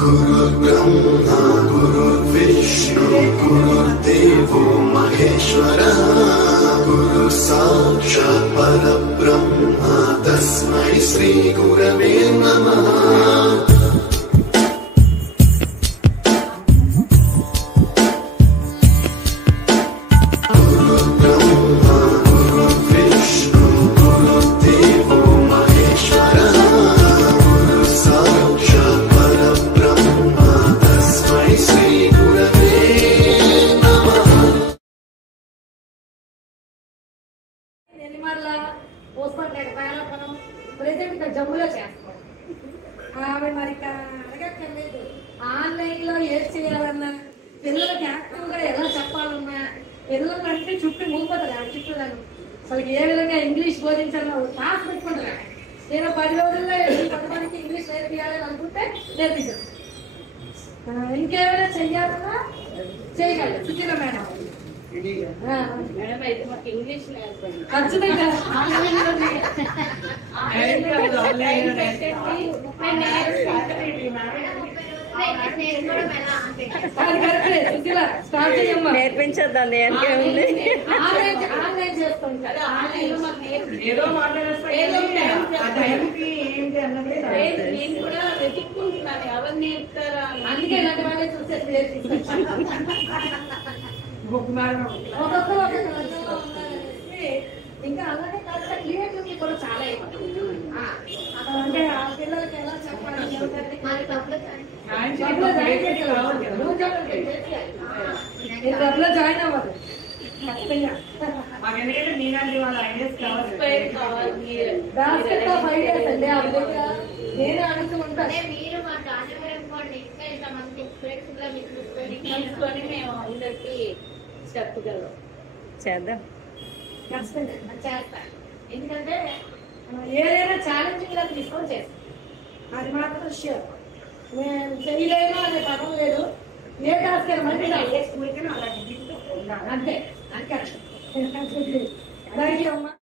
गुरुर्ब्रह्मा गुरुर्विष्णु गुरुर्देवो महेश्वरः गुरु साक्षात् परब्रह्म तस्मै श्री गुरवे नमः। ప్రెజెంట్ జమ్ములో చేస్తాం. ఆమె మరి అడగక్కర్లేదు. ఆన్లైన్ లో ఏం చేయాలన్నా, పిల్లలకి యాక్టివ్ గా ఎలా చెప్పాలన్నా, పిల్లలంటే చుట్టూ మూపోతారు. ఆ చుట్టూలను అసలు ఏ విధంగా ఇంగ్లీష్ బోధించాలో క్లాస్ పెట్టుకుంటారు. నేను 10 రోజుల్లో 10 మందికి ఇంగ్లీష్ నేర్పియాలని అనుకుంటే నేర్పించాను. ఇంకేమైనా చెయ్యాలన్నా చేయగలరు. సుచిర మేడం అయితే మాకు ఇంగ్లీష్ నేర్పండి. ఖచ్చితంగా నేర్పించద్దాం ఏముంది. ఆన్లైన్ చేసుకుంటారు. ఏదో నేను కూడా వెతుక్కుంటున్నాను ఎవరు నేర్పుతారా. అందుకే ఇలాంటి వాళ్ళే చూసేసి నేర్పిస్తాను. ఇంకా అలాగే కాదు, క్రియేటివిటీ కూడా చాలా అంటే ఆ పిల్లలకి ఎలా చెప్పాలి. క్లబ్లో జాయిన్ అవ్వాలి ఖచ్చితంగా. బాస్కెట్ ఆఫ్ ఐడియాస్ అండి. ఆ విధంగా నేను అడుగుతూ ఉంటాను. మీరు మా దాని ఇంకా ఇంతమంది ఎక్స్పీరియన్స్ గా తీసుకొని మేము అందరికి చెప్పగలం. చేద్దాం, ఖచ్చితంగా చేస్తాను. ఎందుకంటే ఏదైనా ఛాలెంజింగ్ గా తీసుకొని చేస్తాం. అది మాత్రం షూర్. నేను చేయలేను అనే పదం లేదు. ఏ టాస్క్ అయినా అంతే అంతే. థ్యాంక్ యూ అమ్మా.